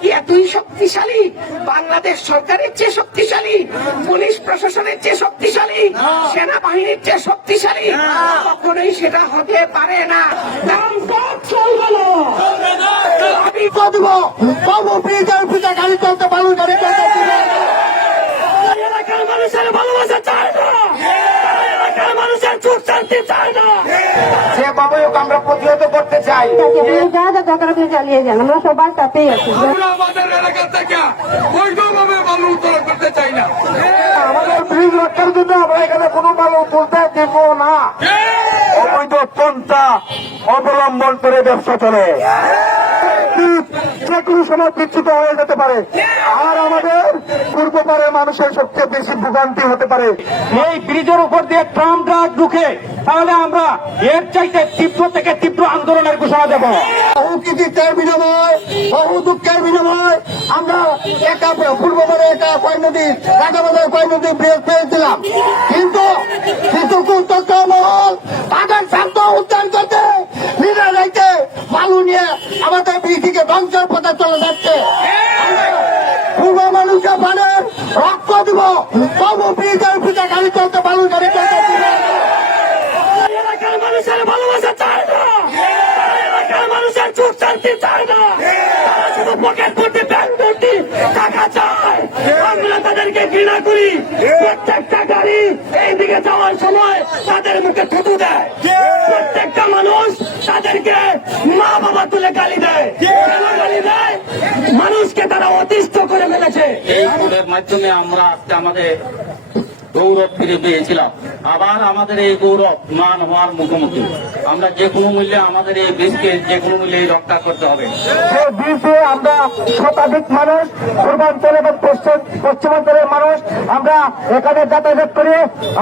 কি এতই শক্তিশালী? বাংলাদেশ সরকারের চেয়ে শক্তিশালী? পুলিশ প্রশাসনের চেয়ে শক্তিশালী? সেনাবাহিনীর চেয়ে শক্তিশালী? কখনোই সেটা হতে পারে না। রামপথ চলবে না। আমি দিব বাবু ব্রিজের পিঠে গাড়ি চলতে বালু গাড়ি চলতে দিবে না। এই এলাকার মানুষের ভালোবাসা চায় না এই এলাকার মানুষের শান্তি চায় না। যে বাবুক আমরা প্রতিহত করতে চাই। যা যা দরকার আপনি চালিয়ে যান আমরা সবার সাথেই আছি। আমরা আমাদের এলাকা থেকে বৈধভাবে বালু উত্তোলন করতে চাই না। আমাদের ব্রিজ রক্ষার জন্য আমরা এখানে কোনো বালু তুলতে দেব না। অবৈধ পন্থা অবলম্বন করে ব্যবসা চলে। যে কোনো সময় বিচ্যুত হয়ে যেতে পারে। আর আমাদের পূর্ব পারে মানুষের সবচেয়ে বেশি ভোগান্তি হতে পারে। এই ব্রিজের উপর দিয়ে ট্রাম ট্রাক ঢুকে তাহলে আমরা এর চাইতে তীব্র থেকে তীব্র আন্দোলনের ঘোষণা দেব। বহু কৃতিত্বের বিনিময় বহু দুঃখের বিনিময় আমরা একা পূর্ববারে একা কয় নদী রাজাবাজার কয় নদী ব্রিজ পেয়েছিলাম। কিন্তু কিছু কুতক্ষ মহল তাদের স্বার্থ উদ্যান করতে নিজের রাইতে বালু নিয়ে বৃষ্টিকে ধ্বংসের পথে চলে যাচ্ছে। পূর্ব মানুষকে রক্ত দিব। তবু ব্রিজের পিঠে গাড়ি চলতে গাড়ি চলতে মানুষের ভালোবাসা চায় না। এলাকার মানুষের সুখ শান্তি চায় না। তারা শুধু পকেট ভর্তি ব্যাংক ভর্তি টাকা চায়। আমরা তাদেরকে ঘৃণা করি। প্রত্যেকটা গাড়ি এইদিকে যাওয়ার সময় তাদের মুখে থুতু দেয়। প্রত্যেকটা মানুষ তাদেরকে মা বাবা তুলে গালি দেয়। গালি দেয়। মানুষকে তারা অতিষ্ঠ করে ফেলেছে। এই ভোটের মাধ্যমে আমরা আজকে আমাদের গৌরব ফিরে পেয়েছিলাম। আবার আমাদের এই গৌরব মান হওয়ার মুখোমুখি। আমরা যে কোনো মূল্যে আমাদের এই দেশকে যে কোনো মূল্যে রক্ষা করতে হবে। আমরা শতাধিক মানুষ পূর্বাঞ্চল এবং পশ্চিম পশ্চিমাঞ্চলের মানুষ আমরা এখানে যাতায়াত করি।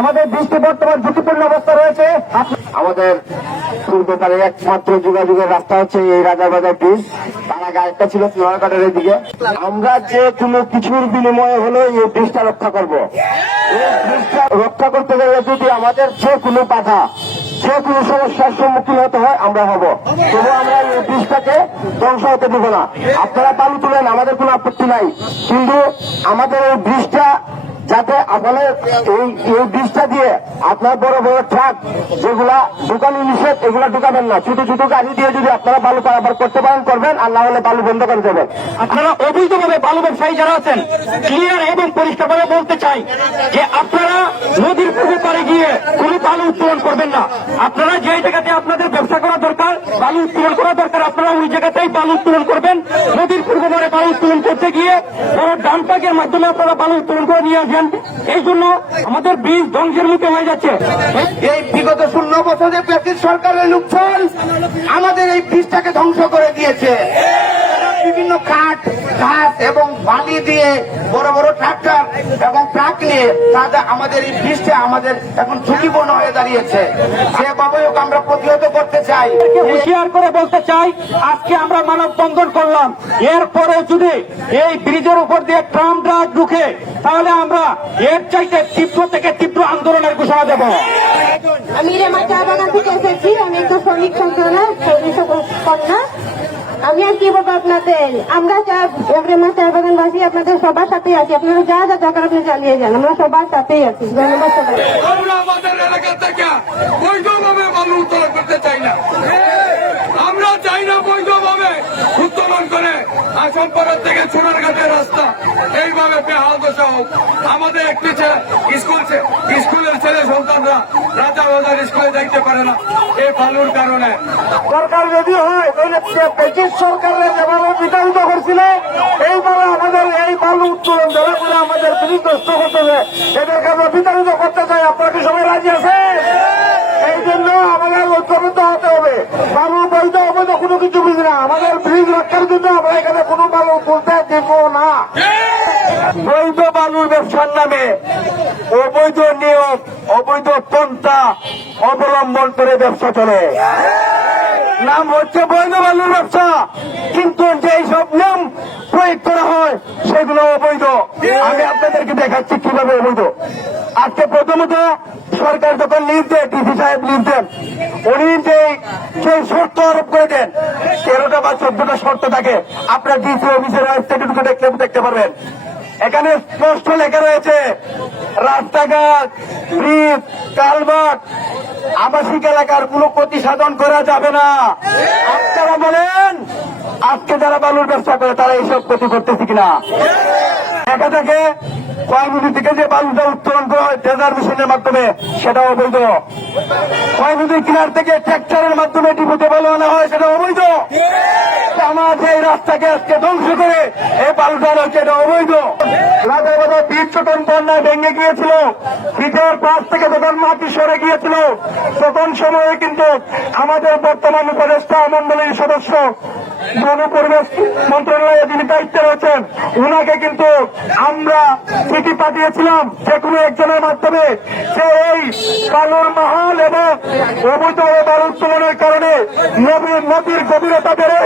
আমাদের বৃষ্টি বর্তমান ঝুঁকিপূর্ণ অবস্থা রয়েছে। আমাদের পূর্বকালের একমাত্র যোগাযোগের রাস্তা হচ্ছে এই রাজাবাজার ব্রিজ তার আগে ছিল নোয়ারঘাটের দিকে আমরা যে কোনো কিছুর বিনিময়ে হলো এই ব্রিজটা রক্ষা করব। এই ব্রিজটা রক্ষা করতে গেলে যদি আমাদের যে কোনো বাধা যে কোনো সমস্যার সম্মুখীন হতে হয়, আমরা হব। তবু আমরা এই ব্রিজটাকে ধ্বংস হতে দেব না। আপনারা বালু তুলেন, আমাদের কোনো আপত্তি নাই। কিন্তু আমাদের এই ব্রিজটা যাতে আপনার এই এই দিয়ে আপনার বড় বড় ট্রাক যেগুলা ঢুকানো নিষেধ, এগুলা ঢুকাবেন না। ছোট ছোট গাড়ি দিয়ে যদি আপনারা বালু পারাপার করতে পারেন, করবেন, আর না হলে বালু বন্ধ করে দেবেন। আপনারা অবৈধভাবে বালু ব্যবসায়ী যারা আছেন ক্লিয়ার এবং পরিষ্কারভাবে বলতে চাই যে আপনারা নদীর পুকুর পারে গিয়ে কোনো বালু উত্তোলন করবেন না। আপনারা যে জায়গাতে আপনাদের ব্যবসা করা দরকার, বালু উত্তোলন করা দরকার, আপনারা ওই জায়গাতেই বালু উত্তোলন করবেন। নদীর পূর্ব পারে বালু উত্তোলন করতে গিয়ে বড় ডান পাকের মাধ্যমে আপনারা বালু উত্তোলন করে নিয়ে আসবেন এই জন্য আমাদের বীজ ধ্বংসের মুখে হয়ে যাচ্ছে। এই বিগত শূন্য বছরে ব্রিটিশ সরকারের লোকজন আমাদের এই ব্রিজটাকে ধ্বংস করে দিয়েছে। তারা বিভিন্ন কাঠ ঘাস এবং বালি দিয়ে বড় বড় ট্রাক্টর এবং ট্রাক নিয়ে তাদের আমাদের এই ব্রিজটা আমাদের এখন ঝুঁকিপূর্ণ হয়ে দাঁড়িয়েছে। সেভাবে আমরা প্রতিহত করতে চাই। হুঁশিয়ার করে বলতে চাই আজকে আমরা মানববন্ধন করলাম। এরপরে যদি এই ব্রিজের উপর দিয়ে ট্রাম ট্রাক ঢুকে তাহলে আমরা এর চাইতে তীব্র থেকে তীব্র আন্দোলনের ঘোষণা দেব। আমি রেমা চা বাগান থেকে এসেছি আমি একটু শ্রমিক শ্রমিক কন্যা। আমি আর কি বলব আপনাদের? আমরা চা রেমা চা বাগানবাসী আপনাদের সবার সাথেই আছি। আপনারা যা যা দরকার আপনি চালিয়ে যান আমরা সবার সাথেই আছি। ধন্যবাদ সবাই আমরা আমাদের এলাকা থেকে বৈধভাবে মানুষ করতে চাই না। আমরা চাই না করে আসনপাড়ার থেকে সোনারঘাটের রাস্তা। এইভাবে বেহাল দশা হোক আমাদের একটি স্কুল স্কুলের ছেলে সন্তানরা রাজা বাজার স্কুলে যাইতে পারে না এই বালুর কারণে। সরকার যদি হয় ব্রিটিশ সরকারের যেভাবে বিতাড়িত করছিল, এইভাবে আমাদের এই বালু উত্তোলন ধরে করে আমাদের বিধ্বস্ত করতে হবে। এদেরকে আমরা বিতাড়িত করতে চাই। আপনারা কি সবাই রাজি আছেন? এই জন্য আমাদের ঐক্যবদ্ধ হতে হবে। বালু বৈধ অবৈধ কোনো কিছু বুঝি না। আমাদের ব্রিজ রক্ষার জন্য আমরা এখানে দেব না। বৈধ বালুর ব্যবসার নামে অবৈধ নিয়ম অবৈধ পন্থা অবলম্বন করে ব্যবসা চলে। নাম হচ্ছে বৈধ বালুর ব্যবসা। কিন্তু যেই সব নিয়ম প্রয়োগ করা হয়, সেগুলো অবৈধ। আমি আপনাদেরকে দেখাচ্ছি কীভাবে অবৈধ। আজকে প্রথমত সরকার যখন লিভ দেয় ডিসি সাহেব লিভ দেন। উনি যে সেই শর্ত আরোপ করে দেন, তেরোটা বা চোদ্দটা শর্ত থাকে। আপনার ডিসি অফিসের স্টেটুকে দেখলে দেখতে পারবেন। এখানে স্পষ্ট লেখা রয়েছে, রাস্তাঘাট, ব্রিজ কালভার্ট আবাসিক এলাকার কোনো ক্ষতি সাধন করা যাবে না। আপনারা বলেন, আজকে যারা বালুর ব্যবসা করে, তারা এইসব ক্ষতি করতেছে কিনা? একা থেকে কয় থেকে যে বালুটা উত্তোলন করা হয় ডেজার মেশিনের মাধ্যমে সেটা অবৈধ। কয় কিনার থেকে ট্র্যাক্টরের মাধ্যমে ডিপুতে বালু আনা হয় সেটা অবৈধ। আমার এই রাস্তাকে আজকে ধ্বংস করে এই বালুটা হচ্ছে এটা অবৈধ। রাজাবাজার বন্যায় ভেঙে গিয়েছিল। বীজের পাশ থেকে যখন মাটি সরে গিয়েছিল, তখন সময়ে কিন্তু আমাদের বর্তমান উপদেষ্টা মন্ডলীর সদস্য বন পরিবেশ মন্ত্রণালয়ে যিনি দায়িত্বে রয়েছেন, উনাকে কিন্তু আমরা চিঠি পাঠিয়েছিলাম যে কোনো একজনের মাধ্যমে যে এই বালুর মহল এবং অবৈধ বালু উত্তোলনের কারণে নদীর নদীর গভীরতা বেড়ে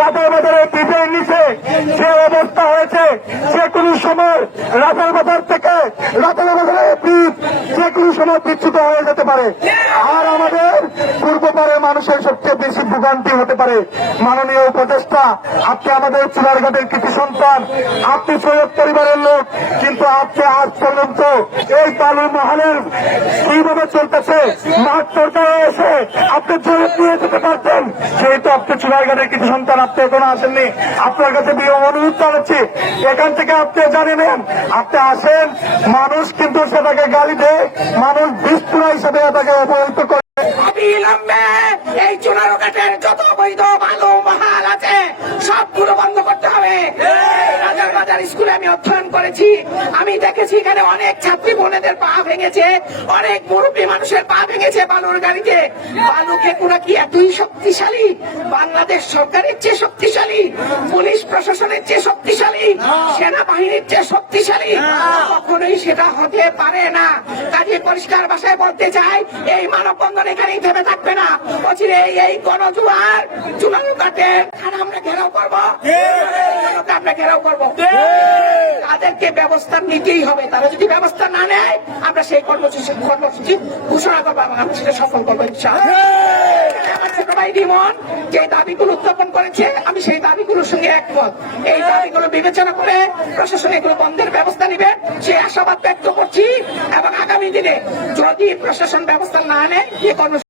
রাজার বাজারে ব্রিজের নিচে যে অবস্থা হয়েছে যে কোনো সময় রাজার বাজার থেকে রাজার বাজারে ব্রিজ যে সময় বিচ্যুত হয়ে যেতে পারে। আর আমাদের পূর্ব পারের মানুষের সবচেয়ে বেশি ভোগান্তি হতে পারে। মাননীয় উপদেষ্টা, আপনি আমাদের চুলারঘাটের কৃতি সন্তান। আপনি সৈয়দ পরিবারের লোক, কিন্তু আপনি আজ পর্যন্ত এই বালু মহলের কীভাবে চলতেছে। মাঠ সরকারে এসে আপনি জোরে নিয়ে যেতে পারতেন। যেহেতু আপনি চুলারঘাটের কৃতি সন্তান, আপনি এখনও আসেননি। আপনার কাছে বিয়ে অনুরোধ জানাচ্ছি। এখান থেকে আপনি জানে নেন। আপনি আসেন, মানুষ কিন্তু সেটাকে গালি দেয় মানুষ বিস্তুরা হিসেবে এটাকে অপহৃত করে। অবিলম্বে এই চুনারো কাঠের যত বৈধ ভালো মহাল আছে সবগুলো বন্ধ করতে হবে। বাজার স্কুলে আমি অধ্যয়ন করেছি। আমি দেখেছি এখানে অনেক ছাত্রী বোনেদের পা ভেঙেছে অনেক মুরব্বী মানুষের পা ভেঙেছে বালুর গাড়িতে। বালু খেকুরা কি এতই শক্তিশালী? বাংলাদেশ সরকারের চেয়ে শক্তিশালী? পুলিশ প্রশাসনের চেয়ে শক্তিশালী? সেনাবাহিনীর চেয়ে শক্তিশালী? কখনোই সেটা হতে পারে না। কাজে পরিষ্কার ভাষায় বলতে চাই এই মানববন্ধন এখানেই থেমে থাকবে না। এই এই গণজুয়ার চুলানো কাটে আমরা ঘেরাও করব। আমরা ঘেরাও করব। তাদেরকে ব্যবস্থা নিতেই হবে। তারা যদি ব্যবস্থা না নেয় আমরা সেই কর্মসূচি কর্মসূচি ঘোষণা করব এবং আমরা সেটা সফল করব। আমার ছোট ভাই রিমন যে দাবিগুলো উত্থাপন করেছে আমি সেই দাবিগুলোর সঙ্গে একমত। এই দাবিগুলো বিবেচনা করে প্রশাসন এগুলো বন্ধের ব্যবস্থা নিবে। সেই আশাবাদ ব্যক্ত করছি এবং আগামী দিনে যদি প্রশাসন ব্যবস্থা না নেয় এ কর্মসূচি